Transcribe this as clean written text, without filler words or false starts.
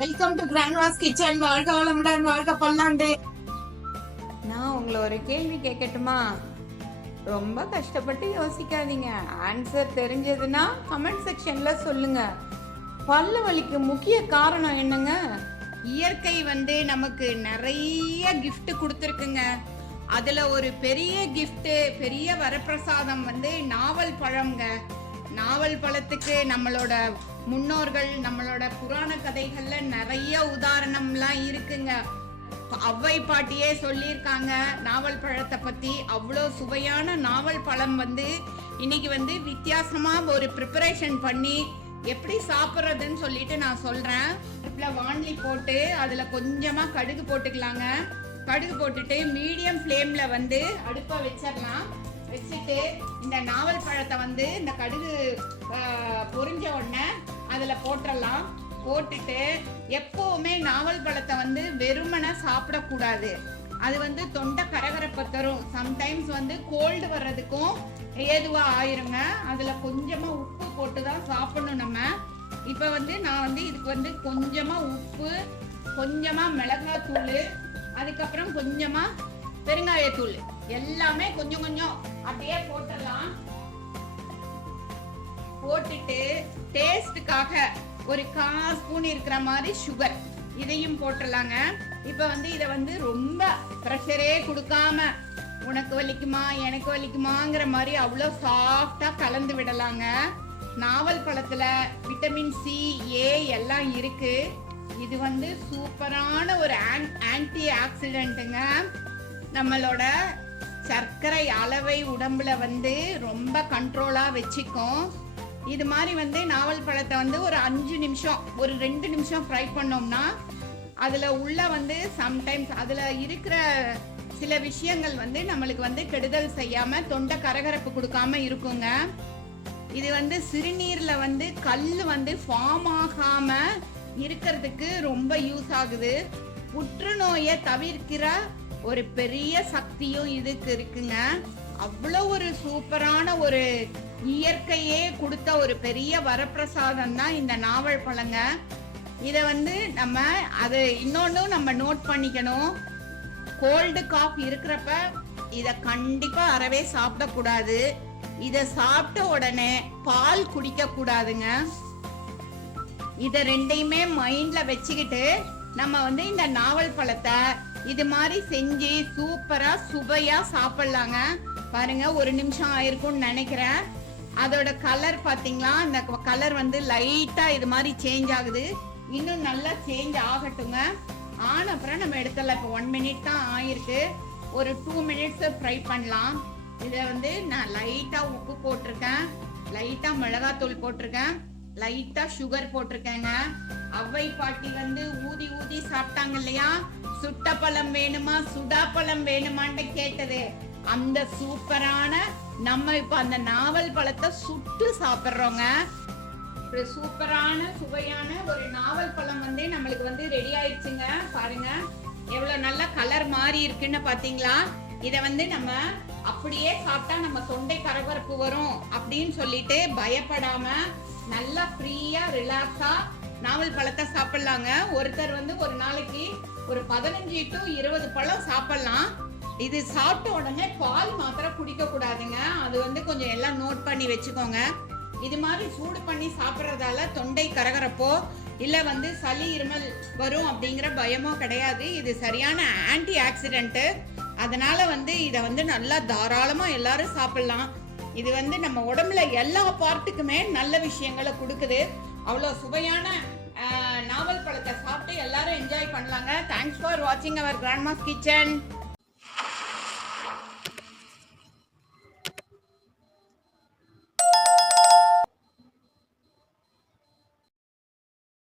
Welcome to Grandma's kitchen. வாழ்க வளமுடன், வாழ்க பல்லாண்டு. நான் உங்களை ஒரு கேள்வி கேட்கட்டுமா? ரொம்ப கஷ்டப்பட்டு யோசிக்காதீங்க. ஆன்சர் தெரிஞ்சதுன்னா கமெண்ட் செக்ஷன்ல சொல்லுங்க. பல்லு வலிக்கு முக்கிய காரணம் என்னங்க? இயற்கை நமக்கு நிறைய gift கொடுத்துருக்குங்க. அதுல ஒரு பெரிய gift, பெரிய வரப்பிரசாதம் நாவல் பழம்ங்க. நாவல் பழத்துக்கு நம்மளோட முன்னோர்கள், நம்மளோட புராண கதைகள்ல நிறைய உதாரணம்லாம் இருக்குங்க. அவ்வை பாட்டியே சொல்லியிருக்காங்க நாவல் பழத்தை பத்தி. அவ்வளோ சுவையான நாவல் பழம் இன்னைக்கு வித்தியாசமா ஒரு ப்ரிப்பரேஷன் பண்ணி எப்படி சாப்பிட்றதுன்னு சொல்லிட்டு நான் சொல்றேன். இப்ப வாண்லி போட்டு அதுல கொஞ்சமா கடுகு போட்டுக்கலாங்க. கடுகு போட்டுட்டு மீடியம் ஃப்ளேம்ல அடுப்பை வச்சிடலாம். வச்சுட்டு இந்த நாவல் பழத்தை இந்த கடுகு பொரிஞ்ச உடனே அதுல போட்டுடலாம். போட்டுட்டு எப்பவுமே நாவல் பழத்தை வெறுமனை சாப்பிடக்கூடாது. அது தொண்டை கரகரப்பை தரும். சம்டைம்ஸ் கோல்டு வர்றதுக்கும் ஏதுவா ஆயிருங்க. அதுல கொஞ்சமா உப்பு போட்டு தான் சாப்பிடணும் நம்ம. இப்ப நான் இதுக்கு கொஞ்சமா உப்பு, கொஞ்சமா மிளகாத்தூள், அதுக்கப்புறம் கொஞ்சமா பெருங்காயத்தூள், எல்லாமே கொஞ்சம் கொஞ்சம் அப்படியே போட்டுடலாம். போட்டுட்டு டேஸ்டுக்காக ஒரு 1/4 ஸ்பூன் இருக்கிற மாதிரி சுகர் இதையும் போட்டுடலாங்க. இப்ப இதை ரொம்ப ப்ரெஷரே கொடுக்காம உனக்கு வலிக்குமா எனக்கு வலிக்குமாங்கிற மாதிரி அவ்வளோ சாஃப்டா கலந்து விடலாங்க. நாவல் பழத்துல விட்டமின் சி, ஏ எல்லாம் இருக்கு. இது சூப்பரான ஒரு ஆன்டி ஆக்சிடென்ட்டுங்க. நம்மளோட சர்க்கரை அளவை உடம்புல ரொம்ப கண்ட்ரோலா வச்சுக்கும். இது மாதிரி நாவல் பழத்தை ஒரு 5 நிமிஷம், ஒரு 2 நிமிஷம் ஃப்ரை பண்ணோம்னா அதுல உள்ள சம்டைம்ஸ் அதுல இருக்கிற சில விஷயங்கள் நம்மளுக்கு கெடுதல் செய்யாம தொண்டை கரகரப்பு கொடுக்காம இருக்குங்க. இது சிறுநீர்ல கல் ஃபார்ம் ஆகாம இருக்கிறதுக்கு ரொம்ப யூஸ் ஆகுது. புற்றுநோயை தவிர்க்கிற ஒரு பெரிய சக்தியும் இதுக்கு இருக்குங்க. அவ்வளோ ஒரு சூப்பரான ஒரு இயற்கையே கொடுத்த ஒரு பெரிய வரப்பிரசாதம் தான் இந்த நாவல் பழங்க. இதை நம்ம அது இன்னொன்னு நம்ம நோட் பண்ணிக்கணும். கோல்டு காஃப் இருக்கிறப்ப இதை கண்டிப்பா அறவே சாப்பிடக்கூடாது. இதை சாப்பிட்ட உடனே பால் குடிக்க கூடாதுங்க. இதை ரெண்டையுமே மைண்ட்ல வச்சுக்கிட்டு நம்ம இந்த நாவல் பழத்தை இது மாதிரி செஞ்சு சூப்பரா சுவையா சாப்பிடலாங்க. பாருங்க, 1 நிமிஷம் ஆயிருக்கும்னு நினைக்கிறேன். அதோட கலர் பாத்தீங்களா? அந்த கலர் லைட்டா இது மாதிரி சேஞ்ச் ஆகுது. இன்னும் நல்லா சேஞ்ச் ஆகட்டுங்க. ஆன அப்புறம் நம்ம எடுத்துடலாம். இப்போ 1 மினிட் தான் ஆயிருக்கு. ஒரு 2 மினிட்ஸ் ஃப்ரை பண்ணலாம். இதை நான் லைட்டா உப்பு போட்டிருக்கேன், லைட்டா மிளகாத்தூள் போட்டிருக்கேன், லைட்டா சுகர் போட்டிருக்கேங்க. அவ்வை பாட்டி ஊதி ஊதி சாப்பிட்டாங்க இல்லையா? சுட்ட பழம் வேணுமா சுடா பழம் வேணுமான்னு கேட்டது. அந்த சூப்பரான நம்ம இப்ப அந்த நாவல் பழத்தை சுட்டு சாப்பிடுறோங்க. ஒரு சூப்பரான சுவையான ஒரு நாவல் பழம் நம்மளுக்கு ரெடி ஆயிடுச்சுங்க. பாருங்க எவ்வளவு நல்ல கலர் மாறி இருக்குன்னு பாத்தீங்களா? இத நம்ம அப்படியே சாப்பிட்டா நம்ம தொண்டை கரகரப்பு வரும் அப்படின்னு சொல்லிட்டு பயப்படாம நல்லா ஃப்ரீயா ரிலாக்ஸா நாவல் பழத்தை சாப்பிடலாங்க. ஒருத்தர் ஒரு நாளைக்கு ஒரு 15 to 20 பழம் சாப்பிடலாம். இது சாப்பிட்ட உடனே பால் மாத்திரம் குடிக்க கூடாதுங்க. அது கொஞ்சம் எல்லாம் நோட் பண்ணி வச்சுக்கோங்க. இது மாதிரி சூடு பண்ணி சாப்பிட்றதால தொண்டை கரகரப்போ இல்ல சளி இருமல் வரும் அப்படிங்கிற பயமோ கிடையாது. இது சரியான ஆன்டி ஆக்சிடென்ட். அதனால இதை நல்லா தாராளமா எல்லாரும் சாப்பிடலாம். இது நம்ம உடம்புல எல்லா பார்ட்டுக்குமே நல்ல விஷயங்களை கொடுக்குது. அவ்வளோ சுவையான நாவல் பழத்தை சாப்பிட்டு எல்லாரும் என்ஜாய் பண்ணலாங்க. தேங்க்ஸ் ஃபார் வாட்சிங் அவர் கிராண்ட்மாஸ் கிச்சன்.